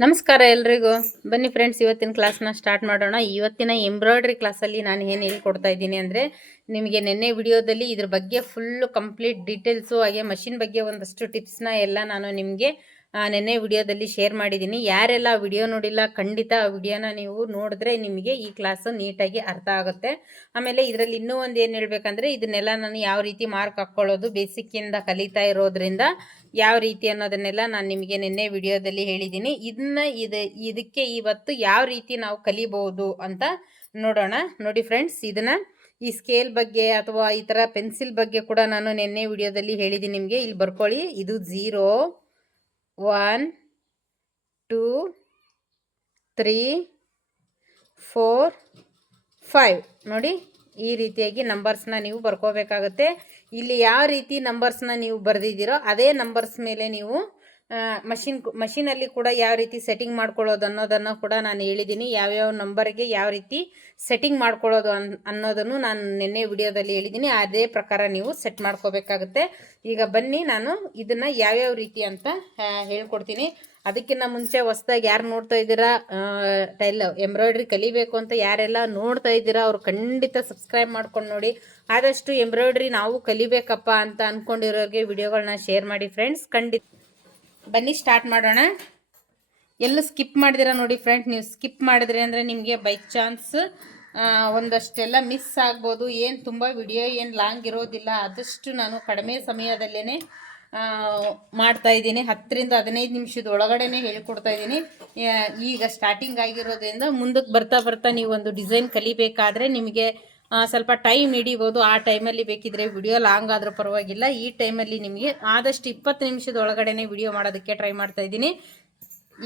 ನಮಸ್ಕಾರ ಎಲ್ರಿಗೂ. ಬನ್ನಿ ಫ್ರೆಂಡ್ಸ್, ಇವತ್ತಿನ ಕ್ಲಾಸ್ನ ಸ್ಟಾರ್ಟ್ ಮಾಡೋಣ. ಇವತ್ತಿನ ಎಂಬ್ರಾಯ್ಡ್ರಿ ಕ್ಲಾಸಲ್ಲಿ ನಾನು ಏನು ಹೇಳ್ಕೊಡ್ತಾ ಇದ್ದೀನಿ ಅಂದರೆ, ನಿಮಗೆ ನಿನ್ನೆ ವಿಡಿಯೋದಲ್ಲಿ ಇದ್ರ ಬಗ್ಗೆ ಫುಲ್ಲು ಕಂಪ್ಲೀಟ್ ಡೀಟೇಲ್ಸು ಹಾಗೆ ಮಷಿನ್ ಬಗ್ಗೆ ಒಂದಷ್ಟು ಟಿಪ್ಸ್ನ ಎಲ್ಲ ನಾನು ನಿಮಗೆ ನಿನ್ನೆ ವಿಡಿಯೋದಲ್ಲಿ ಶೇರ್ ಮಾಡಿದ್ದೀನಿ. ಯಾರೆಲ್ಲ ವಿಡಿಯೋ ನೋಡಿಲ್ಲ, ಖಂಡಿತ ಆ ವಿಡಿಯೋನ ನೀವು ನೋಡಿದ್ರೆ ನಿಮಗೆ ಈ ಕ್ಲಾಸು ನೀಟಾಗಿ ಅರ್ಥ ಆಗುತ್ತೆ. ಆಮೇಲೆ ಇದರಲ್ಲಿ ಇನ್ನೂ ಒಂದು ಏನು ಹೇಳ್ಬೇಕಂದ್ರೆ, ಇದನ್ನೆಲ್ಲ ನಾನು ಯಾವ ರೀತಿ ಮಾರ್ಕ್ ಹಾಕ್ಕೊಳ್ಳೋದು ಬೇಸಿಕ್ಕಿಂದ ಕಲಿತಾ ಇರೋದ್ರಿಂದ ಯಾವ ರೀತಿ ಅನ್ನೋದನ್ನೆಲ್ಲ ನಾನು ನಿಮಗೆ ನಿನ್ನೆ ವಿಡಿಯೋದಲ್ಲಿ ಹೇಳಿದ್ದೀನಿ. ಇದಕ್ಕೆ ಇವತ್ತು ಯಾವ ರೀತಿ ನಾವು ಕಲಿಬಹುದು ಅಂತ ನೋಡೋಣ. ನೋಡಿ ಫ್ರೆಂಡ್ಸ್, ಇದನ್ನ ಈ ಸ್ಕೇಲ್ ಬಗ್ಗೆ ಅಥವಾ ಈ ಥರ ಪೆನ್ಸಿಲ್ ಬಗ್ಗೆ ಕೂಡ ನಾನು ನಿನ್ನೆ ವಿಡಿಯೋದಲ್ಲಿ ಹೇಳಿದ್ದೀನಿ ನಿಮಗೆ. ಇಲ್ಲಿ ಬರ್ಕೊಳ್ಳಿ. ಇದು 0, 1, 2, 3, 4, 5 ನೋಡಿ, ಈ ರೀತಿಯಾಗಿ ನಂಬರ್ಸ್ನ ನೀವು ಬರ್ಕೋಬೇಕಾಗುತ್ತೆ. ಇಲ್ಲಿ ಯಾವ ರೀತಿ ನಂಬರ್ಸ್ನ ನೀವು ಬರೆದಿದ್ದೀರೋ ಅದೇ ನಂಬರ್ಸ್ ಮೇಲೆ ನೀವು ಮಷಿನಲ್ಲಿ ಕೂಡ ಯಾವ ರೀತಿ ಸೆಟ್ಟಿಂಗ್ ಮಾಡ್ಕೊಳ್ಳೋದು ಅನ್ನೋದನ್ನು ಕೂಡ ನಾನು ಹೇಳಿದ್ದೀನಿ. ಯಾವ್ಯಾವ ನಂಬರ್ಗೆ ಯಾವ ರೀತಿ ಸೆಟ್ಟಿಂಗ್ ಮಾಡ್ಕೊಳ್ಳೋದು ಅನ್ನೋದನ್ನು ನಾನು ನಿನ್ನೆ ವಿಡಿಯೋದಲ್ಲಿ ಹೇಳಿದ್ದೀನಿ. ಅದೇ ಪ್ರಕಾರ ನೀವು ಸೆಟ್ ಮಾಡ್ಕೋಬೇಕಾಗುತ್ತೆ. ಈಗ ಬನ್ನಿ, ನಾನು ಇದನ್ನು ಯಾವ್ಯಾವ ರೀತಿ ಅಂತ ಹೇಳ್ಕೊಡ್ತೀನಿ. ಅದಕ್ಕಿಂತ ಮುಂಚೆ ಹೊಸದಾಗಿ ಯಾರು ನೋಡ್ತಾ ಇದ್ದೀರಾ, ಎಂಬ್ರಾಯ್ಡ್ರಿ ಕಲಿಬೇಕು ಅಂತ ಯಾರೆಲ್ಲ ನೋಡ್ತಾ ಇದ್ದೀರಾ ಅವ್ರು ಖಂಡಿತ ಸಬ್ಸ್ಕ್ರೈಬ್ ಮಾಡ್ಕೊಂಡು ನೋಡಿ. ಆದಷ್ಟು ಎಂಬ್ರಾಯ್ಡ್ರಿ ನಾವು ಕಲಿಬೇಕಪ್ಪ ಅಂತ ಅಂದ್ಕೊಂಡಿರೋರಿಗೆ ವಿಡಿಯೋಗಳನ್ನ ಶೇರ್ ಮಾಡಿ ಫ್ರೆಂಡ್ಸ್. ಖಂಡಿತ ಬನ್ನಿ ಸ್ಟಾರ್ಟ್ ಮಾಡೋಣ. ಎಲ್ಲ ಸ್ಕಿಪ್ ಮಾಡಿದಿರಾ ನೋಡಿ ಫ್ರೆಂಡ್. ನೀವು ಸ್ಕಿಪ್ ಮಾಡಿದ್ರಿ ಅಂದರೆ ನಿಮಗೆ ಬೈ ಚಾನ್ಸ್ ಒಂದಷ್ಟೆಲ್ಲ ಮಿಸ್ ಆಗ್ಬೋದು. ಏನು ತುಂಬ ವಿಡಿಯೋ ಏನು ಲಾಂಗ್ ಇರೋದಿಲ್ಲ, ಆದಷ್ಟು ನಾನು ಕಡಿಮೆ ಸಮಯದಲ್ಲೇ ಮಾಡ್ತಾ ಇದ್ದೀನಿ. 10 ರಿಂದ 15 ನಿಮಿಷದ ಒಳಗಡೆನೆ ಹೇಳ್ಕೊಡ್ತಾ ಇದ್ದೀನಿ. ಈಗ ಸ್ಟಾರ್ಟಿಂಗ್ ಆಗಿರೋದ್ರಿಂದ ಮುಂದಕ್ಕೆ ಬರ್ತಾ ಬರ್ತಾ ನೀವು ಒಂದು ಡಿಸೈನ್ ಕಲಿಬೇಕಾದ್ರೆ ನಿಮಗೆ ಸ್ವಲ್ಪ ಟೈಮ್ ಹಿಡಿಬೋದು. ಆ ಟೈಮಲ್ಲಿ ಬೇಕಿದ್ರೆ ವಿಡಿಯೋ ಲಾಂಗ್ ಆದರೂ ಪರವಾಗಿಲ್ಲ. ಈ ಟೈಮಲ್ಲಿ ನಿಮಗೆ ಆದಷ್ಟು 20 ನಿಮಿಷದ ಒಳಗಡೆನೆ ವಿಡಿಯೋ ಮಾಡೋದಕ್ಕೆ ಟ್ರೈ ಮಾಡ್ತಾ ಇದ್ದೀನಿ.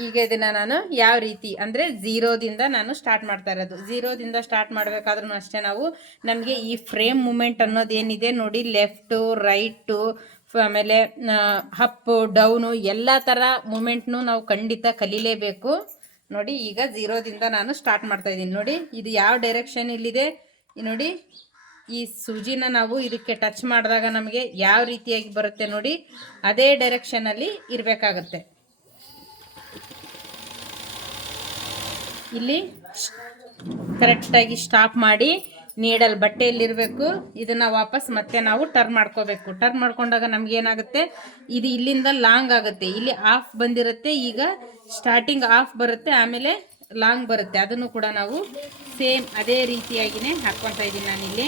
ಈಗ ಇದನ್ನು ನಾನು ಯಾವ ರೀತಿ ಅಂದರೆ 0ದಿಂದ ನಾನು ಸ್ಟಾರ್ಟ್ ಮಾಡ್ತಾ ಇರೋದು. 0ದಿಂದ ಸ್ಟಾರ್ಟ್ ಮಾಡಬೇಕಾದ್ರೂ ಅಷ್ಟೇ ನಮಗೆ ಈ ಫ್ರೇಮ್ ಮೂಮೆಂಟ್ ಅನ್ನೋದೇನಿದೆ ನೋಡಿ, ಲೆಫ್ಟು ರೈಟು ಆಮೇಲೆ ಅಪ್ಪು ಡೌನು ಎಲ್ಲ ಥರ ಮೂಮೆಂಟ್ನು ನಾವು ಖಂಡಿತ ಕಲೀಲೇಬೇಕು. ನೋಡಿ, ಈಗ 0ದಿಂದ ನಾನು ಸ್ಟಾರ್ಟ್ ಮಾಡ್ತಾ ಇದ್ದೀನಿ. ನೋಡಿ, ಇದು ಯಾವ ಡೈರೆಕ್ಷನ್ ಇಲ್ಲಿದೆ ನೋಡಿ. ಈ ಸೂಜಿನ ನಾವು ಇದಕ್ಕೆ ಟಚ್ ಮಾಡಿದಾಗ ನಮಗೆ ಯಾವ ರೀತಿಯಾಗಿ ಬರುತ್ತೆ ನೋಡಿ, ಅದೇ ಡೈರೆಕ್ಷನಲ್ಲಿ ಇರಬೇಕಾಗತ್ತೆ. ಇಲ್ಲಿ ಕರೆಕ್ಟಾಗಿ ಸ್ಟಾಪ್ ಮಾಡಿ ನೀಡಲ್ ಬಟ್ಟೆಯಲ್ಲಿರಬೇಕು. ಇದನ್ನು ವಾಪಸ್ ಮತ್ತೆ ನಾವು ಟರ್ನ್ ಮಾಡ್ಕೋಬೇಕು. ಟರ್ನ್ ಮಾಡ್ಕೊಂಡಾಗ ನಮಗೇನಾಗುತ್ತೆ, ಇದು ಇಲ್ಲಿಂದ ಲಾಂಗ್ ಆಗುತ್ತೆ. ಇಲ್ಲಿ ಆಫ್ ಬಂದಿರುತ್ತೆ, ಈಗ ಸ್ಟಾರ್ಟಿಂಗ್ ಆಫ್ ಬರುತ್ತೆ, ಆಮೇಲೆ ಲಾಂಗ್ ಬರುತ್ತೆ. ಅದನ್ನು ಕೂಡ ನಾವು ಸೇಮ್ ಅದೇ ರೀತಿಯಾಗಿಯೇ ಹಾಕ್ಕೊತಾ ಇದ್ದೀನಿ ನಾನಿಲ್ಲಿ.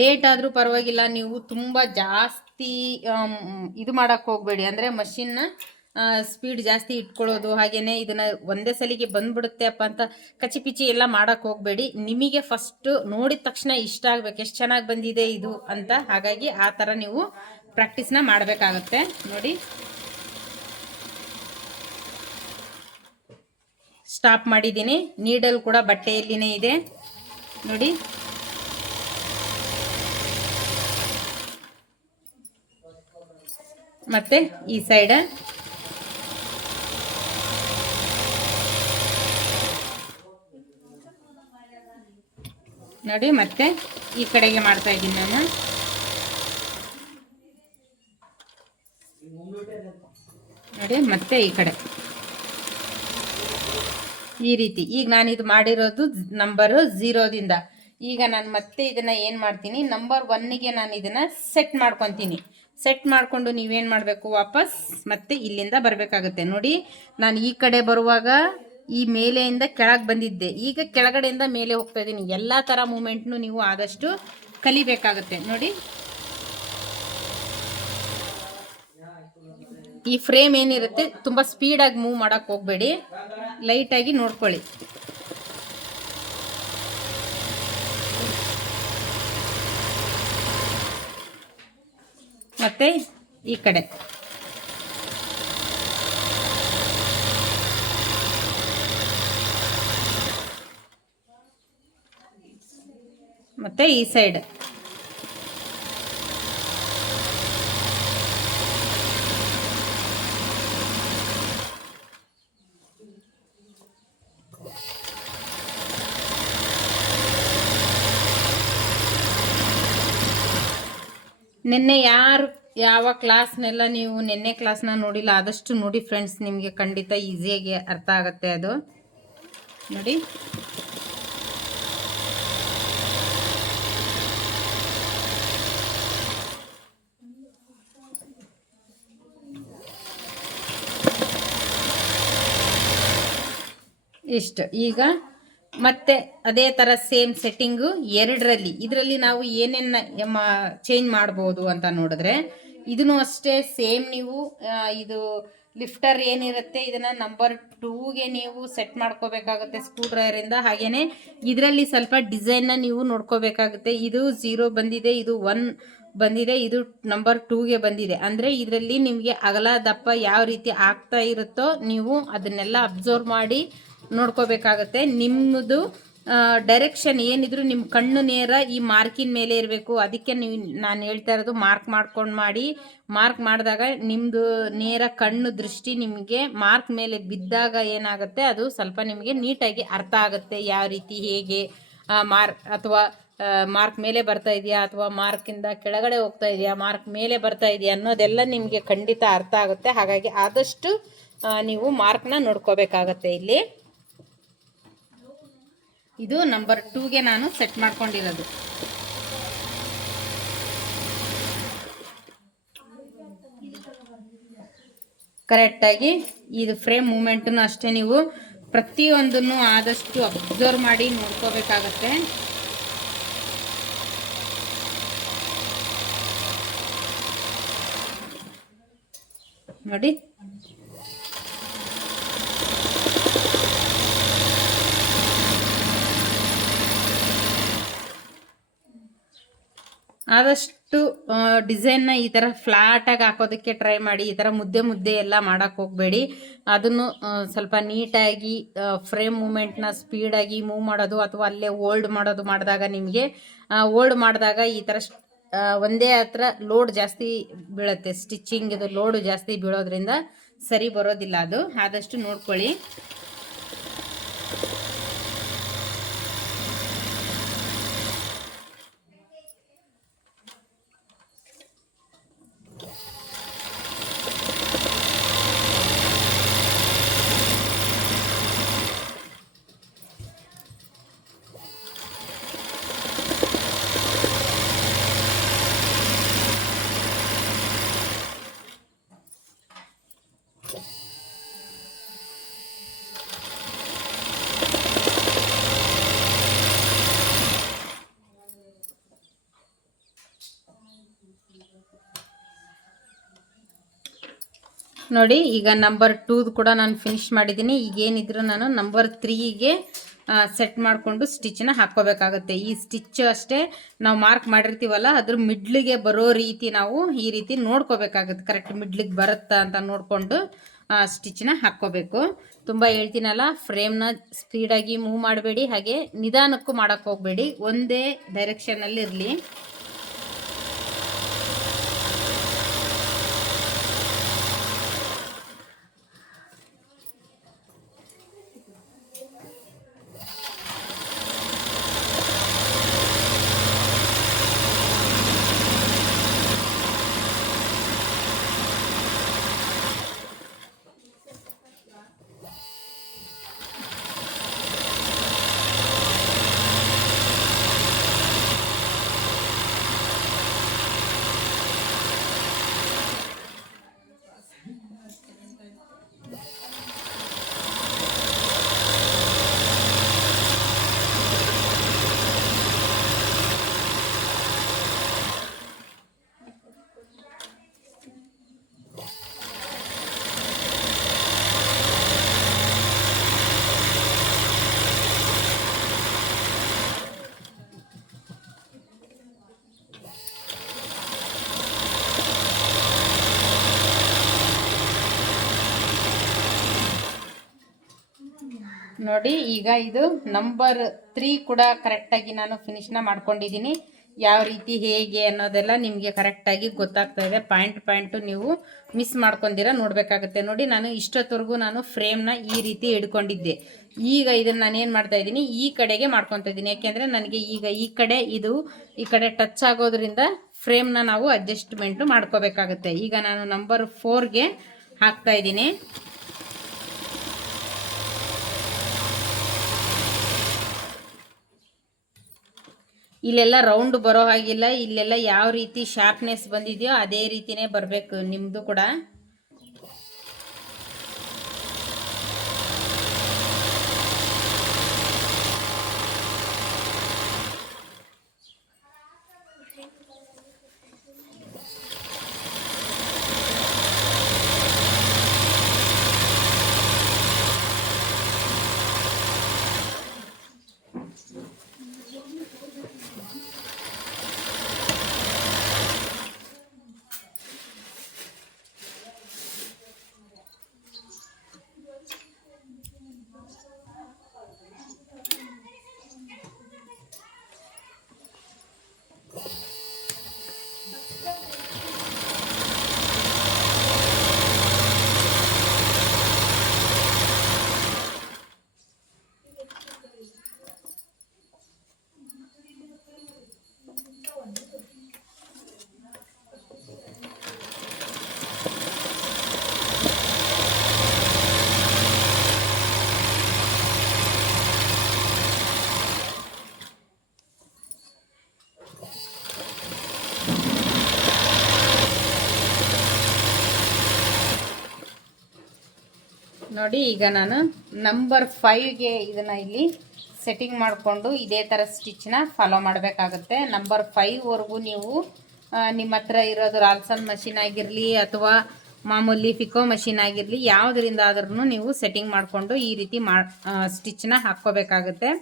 ಲೇಟ್ ಆದರೂ ಪರವಾಗಿಲ್ಲ, ನೀವು ತುಂಬ ಜಾಸ್ತಿ ಇದು ಮಾಡೋಕ್ಕೆ ಹೋಗಬೇಡಿ. ಅಂದರೆ ಮಷಿನ್ನ ಸ್ಪೀಡ್ ಜಾಸ್ತಿ ಇಟ್ಕೊಳ್ಳೋದು, ಹಾಗೆಯೇ ಇದನ್ನು ಒಂದೇ ಸಲಿಗೆ ಬಂದ್ಬಿಡುತ್ತೆ ಅಪ್ಪ ಅಂತ ಕಚಿಪಿಚಿ ಎಲ್ಲ ಮಾಡೋಕ್ಕೆ ಹೋಗಬೇಡಿ. ನಿಮಗೆ ಫಸ್ಟು ನೋಡಿದ ತಕ್ಷಣ ಇಷ್ಟ ಆಗಬೇಕು, ಎಷ್ಟು ಚೆನ್ನಾಗಿ ಬಂದಿದೆ ಇದು ಅಂತ. ಹಾಗಾಗಿ ಆ ಥರ ನೀವು ಪ್ರಾಕ್ಟೀಸ್ನ ಮಾಡಬೇಕಾಗತ್ತೆ. ನೋಡಿ, ಸ್ಟಾಪ್ ಮಾಡಿದ್ದೀನಿ. ನೀಡಲ್ ಕೂಡ ಬಟ್ಟೆಯಲ್ಲಿನೇ ಇದೆ ನೋಡಿ. ಮತ್ತೆ ಈ ಸೈಡ್ ನೋಡಿ, ಮತ್ತೆ ಈ ಕಡೆಗೆ ಮಾಡ್ತಾ ಇದ್ದೀನಿ ನಾನು. ನೋಡಿ, ಮತ್ತೆ ಈ ಕಡೆ ಈ ರೀತಿ. ಈಗ ನಾನು ಇದು ಮಾಡಿರೋದು ನಂಬರ್ 0ದಿಂದ. ಈಗ ನಾನು ಮತ್ತೆ ಇದನ್ನು ಏನು ಮಾಡ್ತೀನಿ, ನಂಬರ್ 1ಗೆ ನಾನು ಇದನ್ನು ಸೆಟ್ ಮಾಡ್ಕೊತೀನಿ. ಸೆಟ್ ಮಾಡಿಕೊಂಡು ನೀವೇನು ಮಾಡಬೇಕು, ವಾಪಸ್ ಮತ್ತೆ ಇಲ್ಲಿಂದ ಬರಬೇಕಾಗುತ್ತೆ. ನೋಡಿ, ನಾನು ಈ ಕಡೆ ಬರುವಾಗ ಈ ಮೇಲೆಯಿಂದ ಕೆಳಗೆ ಬಂದಿದ್ದೆ, ಈಗ ಕೆಳಗಡೆಯಿಂದ ಮೇಲೆ ಹೋಗ್ತಾ ಇದ್ದೀನಿ. ಎಲ್ಲ ಥರ ಮೂಮೆಂಟ್ನು ನೀವು ಆದಷ್ಟು ಕಲಿಬೇಕಾಗುತ್ತೆ. ನೋಡಿ, ಈ ಫ್ರೇಮ್ ಏನಿರುತ್ತೆ ತುಂಬ ಸ್ಪೀಡಾಗಿ ಮೂವ್ ಮಾಡೋಕ್ಕೆ ಹೋಗಬೇಡಿ, ಲೈಟಾಗಿ ನೋಡ್ಕೊಳ್ಳಿ. ಮತ್ತೆ ಈ ಕಡೆ ಮತ್ತೆ ಈ ಸೈಡ್ ನಿನ್ನೆ ಯಾವ ಕ್ಲಾಸ್ನೆಲ್ಲ ನೀವು ನಿನ್ನೆ ಕ್ಲಾಸ್ನ ನೋಡಿಲ್ಲ ಆದಷ್ಟು ನೋಡಿ ಫ್ರೆಂಡ್ಸ್, ನಿಮಗೆ ಖಂಡಿತ ಈಸಿಯಾಗಿ ಅರ್ಥ ಆಗುತ್ತೆ ಅದು ನೋಡಿ. ಇಷ್ಟು. ಈಗ ಮತ್ತೆ ಅದೇ ಥರ ಸೇಮ್ ಸೆಟ್ಟಿಂಗು ಎರಡರಲ್ಲಿ, ಇದರಲ್ಲಿ ನಾವು ಏನೇನು ಚೇಂಜ್ ಮಾಡ್ಬೋದು ಅಂತ ನೋಡಿದ್ರೆ, ಇದನ್ನು ಅಷ್ಟೇ ಸೇಮ್ ನೀವು ಇದು ಲಿಫ್ಟರ್ ಏನಿರುತ್ತೆ ಇದನ್ನು ನಂಬರ್ 2ಗೆ ನೀವು ಸೆಟ್ ಮಾಡ್ಕೋಬೇಕಾಗುತ್ತೆ ಸ್ಕ್ರೂ ಡ್ರೈವರಿಂದ. ಹಾಗೆಯೇ ಇದರಲ್ಲಿ ಸ್ವಲ್ಪ ಡಿಸೈನ್ನ ನೀವು ನೋಡ್ಕೋಬೇಕಾಗುತ್ತೆ. ಇದು 0 ಬಂದಿದೆ, ಇದು 1 ಬಂದಿದೆ, ಇದು ನಂಬರ್ 2ಗೆ ಬಂದಿದೆ. ಅಂದರೆ ಇದರಲ್ಲಿ ನಿಮಗೆ ಅಗಲ ದಪ್ಪ ಯಾವ ರೀತಿ ಆಗ್ತಾ ಇರುತ್ತೋ ನೀವು ಅದನ್ನೆಲ್ಲ ಅಬ್ಸರ್ವ್ ಮಾಡಿ ನೋಡ್ಕೋಬೇಕಾಗತ್ತೆ. ನಿಮ್ಮದು ಡೈರೆಕ್ಷನ್ ಏನಿದ್ರು ನಿಮ್ಮ ಕಣ್ಣು ನೇರ ಈ ಮಾರ್ಕಿನ ಮೇಲೆ ಇರಬೇಕು. ಅದಕ್ಕೆ ನಾನು ಹೇಳ್ತಾ ಇರೋದು ಮಾರ್ಕ್ ಮಾಡ್ಕೊಂಡು ಮಾಡಿ. ಮಾರ್ಕ್ ಮಾಡಿದಾಗ ನಿಮ್ಮದು ನೇರ ಕಣ್ಣು ದೃಷ್ಟಿ ನಿಮಗೆ ಮಾರ್ಕ್ ಮೇಲೆ ಬಿದ್ದಾಗ ಏನಾಗುತ್ತೆ ಅದು ಸ್ವಲ್ಪ ನಿಮಗೆ ನೀಟಾಗಿ ಅರ್ಥ ಆಗುತ್ತೆ. ಯಾವ ರೀತಿ ಹೇಗೆ ಮಾರ್ಕ್ ಅಥವಾ ಮಾರ್ಕ್ ಮೇಲೆ ಬರ್ತಾ ಇದೆಯಾ ಅಥವಾ ಮಾರ್ಕಿಂದ ಕೆಳಗಡೆ ಹೋಗ್ತಾ ಇದೆಯಾ, ಮಾರ್ಕ್ ಮೇಲೆ ಬರ್ತಾ ಇದೆಯಾ ಅನ್ನೋದೆಲ್ಲ ನಿಮಗೆ ಖಂಡಿತ ಅರ್ಥ ಆಗುತ್ತೆ. ಹಾಗಾಗಿ ಆದಷ್ಟು ನೀವು ಮಾರ್ಕ್ನ ನೋಡ್ಕೋಬೇಕಾಗತ್ತೆ. ಇಲ್ಲಿ ಇದು ನಂಬರ್ 2ಗೆ ನಾನು ಸೆಟ್ ಮಾಡ್ಕೊಂಡಿರೋದು. ಕರೆಕ್ಟಾಗಿ ಇದು ಫ್ರೇಮ್ ಮೂಮೆಂಟನ್ನು ಅಷ್ಟೇ ನೀವು ಪ್ರತಿಯೊಂದನ್ನು ಆದಷ್ಟು ಅಬ್ಸರ್ವ್ ಮಾಡಿ ನೋಡ್ಕೋಬೇಕಾಗತ್ತೆ. ನೋಡಿ, ಆದಷ್ಟು ಡಿಸೈನ್ನ ಈ ಥರ ಫ್ಲಾಟಾಗಿ ಹಾಕೋದಕ್ಕೆ ಟ್ರೈ ಮಾಡಿ. ಈ ಥರ ಮುದ್ದೆ ಎಲ್ಲ ಮಾಡೋಕ್ಕೆ ಹೋಗಬೇಡಿ. ಅದನ್ನು ಸ್ವಲ್ಪ ನೀಟಾಗಿ ಫ್ರೇಮ್ ಮೂಮೆಂಟ್ನ ಸ್ಪೀಡಾಗಿ ಮೂವ್ ಮಾಡೋದು ಅಥವಾ ಅಲ್ಲೇ ಓಲ್ಡ್ ಮಾಡೋದು ಮಾಡಿದಾಗ ನಿಮಗೆ ಓಲ್ಡ್ ಮಾಡಿದಾಗ ಈ ಥರ ಒಂದೇ ಹತ್ರ ಲೋಡ್ ಜಾಸ್ತಿ ಬೀಳುತ್ತೆ. ಸ್ಟಿಚಿಂಗ್ ಇದು ಲೋಡು ಜಾಸ್ತಿ ಬೀಳೋದ್ರಿಂದ ಸರಿ ಬರೋದಿಲ್ಲ. ಅದು ಆದಷ್ಟು ನೋಡ್ಕೊಳ್ಳಿ. ನೋಡಿ, ಈಗ ನಂಬರ್ 2 ಕೂಡ ನಾನು ಫಿನಿಶ್ ಮಾಡಿದ್ದೀನಿ. ಈಗೇನಿದ್ರು ನಾನು ನಂಬರ್ 3ಗೆ ಸೆಟ್ ಮಾಡಿಕೊಂಡು ಸ್ಟಿಚ್ಚನ್ನ ಹಾಕ್ಕೋಬೇಕಾಗುತ್ತೆ. ಈ ಸ್ಟಿಚ್ ಅಷ್ಟೇ ನಾವು ಮಾರ್ಕ್ ಮಾಡಿರ್ತೀವಲ್ಲ ಅದ್ರ ಮಿಡ್ಲಿಗೆ ಬರೋ ರೀತಿ ನಾವು ಈ ರೀತಿ ನೋಡ್ಕೋಬೇಕಾಗುತ್ತೆ. ಕರೆಕ್ಟ್ ಮಿಡ್ಲಿಗೆ ಬರುತ್ತಾ ಅಂತ ನೋಡಿಕೊಂಡು ಸ್ಟಿಚ್ಚನ್ನ ಹಾಕ್ಕೋಬೇಕು. ತುಂಬ ಹೇಳ್ತೀನಲ್ಲ, ಫ್ರೇಮ್ನ ಸ್ಪೀಡಾಗಿ ಮೂವ್ ಮಾಡಬೇಡಿ, ಹಾಗೆ ನಿಧಾನಕ್ಕೂ ಮಾಡೋಕ್ಕೆ ಹೋಗಬೇಡಿ, ಒಂದೇ ಡೈರೆಕ್ಷನಲ್ಲಿ ಇರಲಿ. ನೋಡಿ, ಈಗ ಇದು ನಂಬರ್ 3 ಕೂಡ ಕರೆಕ್ಟಾಗಿ ನಾನು ಫಿನಿಶ್ನ ಮಾಡ್ಕೊಂಡಿದ್ದೀನಿ. ಯಾವ ರೀತಿ ಹೇಗೆ ಅನ್ನೋದೆಲ್ಲ ನಿಮಗೆ ಕರೆಕ್ಟಾಗಿ ಗೊತ್ತಾಗ್ತಾ ಇದೆ. ಪಾಯಿಂಟು ನೀವು ಮಿಸ್ ಮಾಡ್ಕೊಂಡಿರ ನೋಡಬೇಕಾಗುತ್ತೆ. ನೋಡಿ, ನಾನು ಇಷ್ಟೊತ್ತವರೆಗೂ ನಾನು ಫ್ರೇಮ್ನ ಈ ರೀತಿ ಹಿಡ್ಕೊಂಡಿದ್ದೆ. ಈಗ ಇದನ್ನು ನಾನು ಏನು ಮಾಡ್ತಾ ಇದ್ದೀನಿ, ಈ ಕಡೆಗೆ ಮಾಡ್ಕೊತಾ ಇದ್ದೀನಿ. ಯಾಕೆಂದರೆ ನನಗೆ ಈಗ ಈ ಕಡೆ ಟಚ್ ಆಗೋದ್ರಿಂದ ಫ್ರೇಮ್ನ ನಾವು ಅಡ್ಜಸ್ಟ್ಮೆಂಟು ಮಾಡ್ಕೋಬೇಕಾಗುತ್ತೆ. ಈಗ ನಾನು ನಂಬರ್ 4ಗೆ ಹಾಕ್ತಾ ಇದ್ದೀನಿ. ಇಲ್ಲೆಲ್ಲ ರೌಂಡ್ ಬರೋ ಹಾಗಿಲ್ಲ, ಇಲ್ಲೆಲ್ಲ ಯಾವ ರೀತಿ ಶಾರ್ಪ್ನೆಸ್ ಬಂದಿದೆಯೋ ಅದೇ ರೀತಿನೇ ಬರಬೇಕು ನಿಮ್ಮದು ಕೂಡ. ನೋಡಿ, ಈಗ ನಾನು ನಂಬರ್ 5ಗೆ ಇದನ್ನು ಇಲ್ಲಿ ಸೆಟ್ಟಿಂಗ್ ಮಾಡಿಕೊಂಡು ಇದೇ ಥರ ಸ್ಟಿಚ್ನ ಫಾಲೋ ಮಾಡಬೇಕಾಗುತ್ತೆ. ನಂಬರ್ 5ವರೆಗೂ ನೀವು ನಿಮ್ಮ ಹತ್ರ ಇರೋದು ರಾಲ್ಸನ್ ಮಷಿನ್ ಆಗಿರಲಿ ಅಥವಾ ಮಾಮೂಲಿ ಫಿಕೋ ಮಷಿನ್ ಆಗಿರಲಿ, ಯಾವುದರಿಂದ ಆದ್ರೂ ನೀವು ಸೆಟ್ಟಿಂಗ್ ಮಾಡಿಕೊಂಡು ಈ ರೀತಿ ಸ್ಟಿಚ್ನ ಹಾಕ್ಕೋಬೇಕಾಗುತ್ತೆ.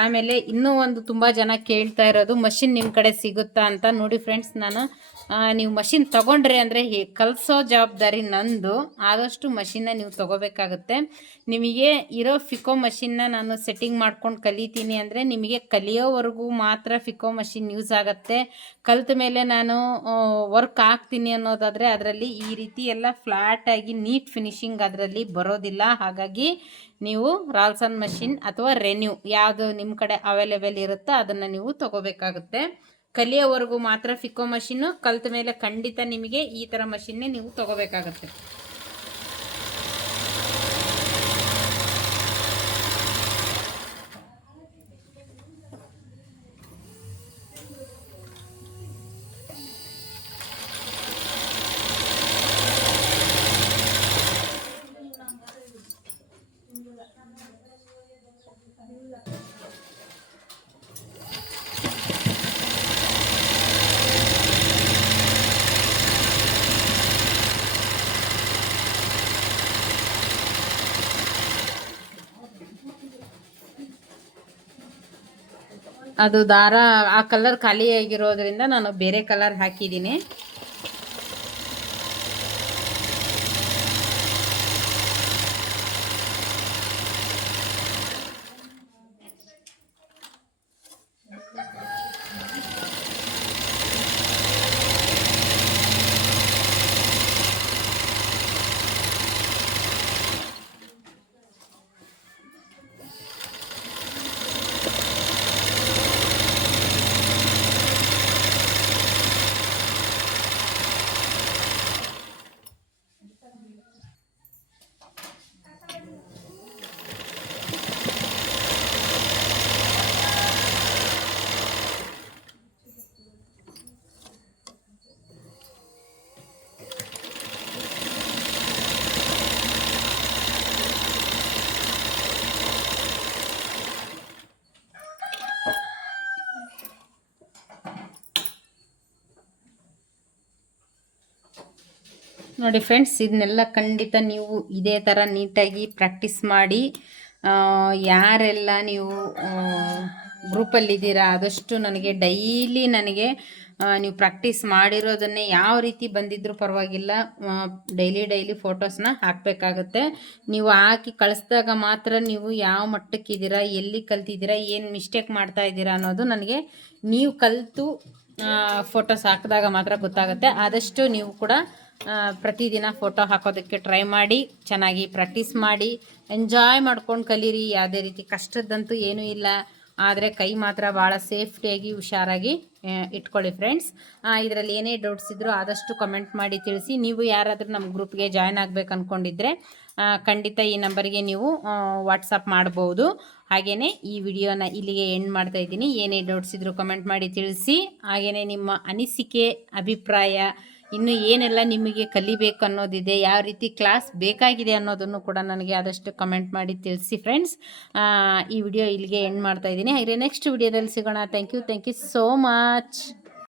ಆಮೇಲೆ ಇನ್ನೂ ಒಂದು ತುಂಬ ಜನ ಕೇಳ್ತಾ ಇರೋದು, ಮಷಿನ್ ನಿಮ್ಮ ಕಡೆ ಸಿಗುತ್ತಾ ಅಂತ. ನೋಡಿ ಫ್ರೆಂಡ್ಸ್, ನಾನು ನೀವು ಮಷಿನ್ ತೊಗೊಂಡ್ರೆ ಅಂದರೆ ಕಲಿಸೋ ಜವಾಬ್ದಾರಿ ನಂದು. ಆದಷ್ಟು ಮಷಿನ್ನ ನೀವು ತೊಗೋಬೇಕಾಗುತ್ತೆ. ನಿಮಗೆ ಇರೋ ಫಿಕೋ ಮಷಿನ್ನ ನಾನು ಸೆಟ್ಟಿಂಗ್ ಮಾಡ್ಕೊಂಡು ಕಲಿತೀನಿ ಅಂದರೆ ನಿಮಗೆ ಕಲಿಯೋವರೆಗೂ ಮಾತ್ರ ಫಿಕೋ ಮಷಿನ್ ಯೂಸ್ ಆಗುತ್ತೆ. ಕಲಿತ ಮೇಲೆ ನಾನು ವರ್ಕ್ ಆಗ್ತೀನಿ ಅನ್ನೋದಾದರೆ ಅದರಲ್ಲಿ ಈ ರೀತಿ ಎಲ್ಲ ಫ್ಲ್ಯಾಟಾಗಿ ನೀಟ್ ಫಿನಿಶಿಂಗ್ ಅದರಲ್ಲಿ ಬರೋದಿಲ್ಲ. ಹಾಗಾಗಿ ನೀವು ರಾಲ್ಸನ್ ಮಷಿನ್ ಅಥವಾ ರೆನ್ಯೂ ಯಾವುದು ನಿಮ್ಮ ಕಡೆ ಅವೈಲೇಬಲ್ ಇರುತ್ತೋ ಅದನ್ನು ನೀವು ತೊಗೋಬೇಕಾಗುತ್ತೆ. ಕಲಿಯೋವರೆಗೂ ಮಾತ್ರ ಫಿಕೋ ಮಷಿನ್ನು, ಕಲಿತ ಮೇಲೆ ಖಂಡಿತ ನಿಮಗೆ ಈ ಥರ ಮಷಿನ್ನೇ ನೀವು ತೊಗೋಬೇಕಾಗುತ್ತೆ. ಅದು ದಾರ ಆ ಕಲರ್ ಖಾಲಿಯಾಗಿರೋದ್ರಿಂದ ನಾನು ಬೇರೆ ಕಲರ್ ಹಾಕಿದ್ದೀನಿ. ನೋಡಿ ಫ್ರೆಂಡ್ಸ್, ಇದನ್ನೆಲ್ಲ ಖಂಡಿತ ನೀವು ಇದೇ ಥರ ನೀಟಾಗಿ ಪ್ರಾಕ್ಟೀಸ್ ಮಾಡಿ. ಯಾರೆಲ್ಲ ನೀವು ಗ್ರೂಪಲ್ಲಿದ್ದೀರಾ ಆದಷ್ಟು ನನಗೆ ಡೈಲಿ ನೀವು ಪ್ರಾಕ್ಟೀಸ್ ಮಾಡಿರೋದನ್ನೇ ಯಾವ ರೀತಿ ಬಂದಿದ್ರೂ ಪರವಾಗಿಲ್ಲ, ಡೈಲಿ ಫೋಟೋಸ್ನ ಹಾಕಬೇಕಾಗುತ್ತೆ. ನೀವು ಹಾಕಿ ಕಳಿಸ್ದಾಗ ಮಾತ್ರ ನೀವು ಯಾವ ಮಟ್ಟಕ್ಕಿದ್ದೀರಾ, ಎಲ್ಲಿ ಕಲ್ತಿದ್ದೀರಾ, ಏನು ಮಿಸ್ಟೇಕ್ ಮಾಡ್ತಾ ಇದ್ದೀರಾ ಅನ್ನೋದು ನನಗೆ ನೀವು ಕಲಿತು ಫೋಟೋಸ್ ಹಾಕಿದಾಗ ಮಾತ್ರ ಗೊತ್ತಾಗುತ್ತೆ. ಆದಷ್ಟು ನೀವು ಕೂಡ ಪ್ರತಿದಿನ ಫೋಟೋ ಹಾಕೋದಕ್ಕೆ ಟ್ರೈ ಮಾಡಿ, ಚೆನ್ನಾಗಿ ಪ್ರಾಕ್ಟೀಸ್ ಮಾಡಿ, ಎಂಜಾಯ್ ಮಾಡ್ಕೊಂಡು ಕಲೀರಿ. ಯಾವುದೇ ರೀತಿ ಕಷ್ಟದ್ದಂತೂ ಏನೂ ಇಲ್ಲ. ಆದರೆ ಕೈ ಮಾತ್ರ ಭಾಳ ಸೇಫ್ಟಿಯಾಗಿ ಹುಷಾರಾಗಿ ಇಟ್ಕೊಳ್ಳಿ ಫ್ರೆಂಡ್ಸ್. ಇದರಲ್ಲಿ ಏನೇ ಡೌಟ್ಸ್ ಇದ್ದರೂ ಆದಷ್ಟು ಕಮೆಂಟ್ ಮಾಡಿ ತಿಳಿಸಿ. ನೀವು ಯಾರಾದರೂ ನಮ್ಮ ಗ್ರೂಪ್ಗೆ ಜಾಯ್ನ್ ಆಗಬೇಕು ಅಂದ್ಕೊಂಡಿದ್ರೆ ಖಂಡಿತ ಈ ನಂಬರ್ಗೆ ನೀವು ವಾಟ್ಸಪ್ ಮಾಡ್ಬೋದು. ಹಾಗೆಯೇ ಈ ವಿಡಿಯೋನ ಇಲ್ಲಿಗೆ ಎಂಡ್ ಮಾಡ್ತಾ ಇದ್ದೀನಿ. ಏನೇ ಡೌಟ್ಸ್ ಇದ್ದರೂ ಕಮೆಂಟ್ ಮಾಡಿ ತಿಳಿಸಿ. ಹಾಗೆಯೇ ನಿಮ್ಮ ಅನಿಸಿಕೆ, ಅಭಿಪ್ರಾಯ, ಇನ್ನು ಏನೆಲ್ಲ ನಿಮಗೆ ಕಲಿಬೇಕು ಅನ್ನೋದಿದೆ, ಯಾವ ರೀತಿ ಕ್ಲಾಸ್ ಬೇಕಾಗಿದೆ ಅನ್ನೋದನ್ನು ಕೂಡ ನನಗೆ ಆದಷ್ಟು ಕಮೆಂಟ್ ಮಾಡಿ ತಿಳಿಸಿ ಫ್ರೆಂಡ್ಸ್. ಈ ವಿಡಿಯೋ ಇಲ್ಲಿಗೆ ಎಂಡ್ ಮಾಡ್ತಾ ಇದ್ದೀನಿ. ಹಾಗೆ ನೆಕ್ಸ್ಟ್ ವಿಡಿಯೋದಲ್ಲಿ ಸಿಗೋಣ. Thank you so much.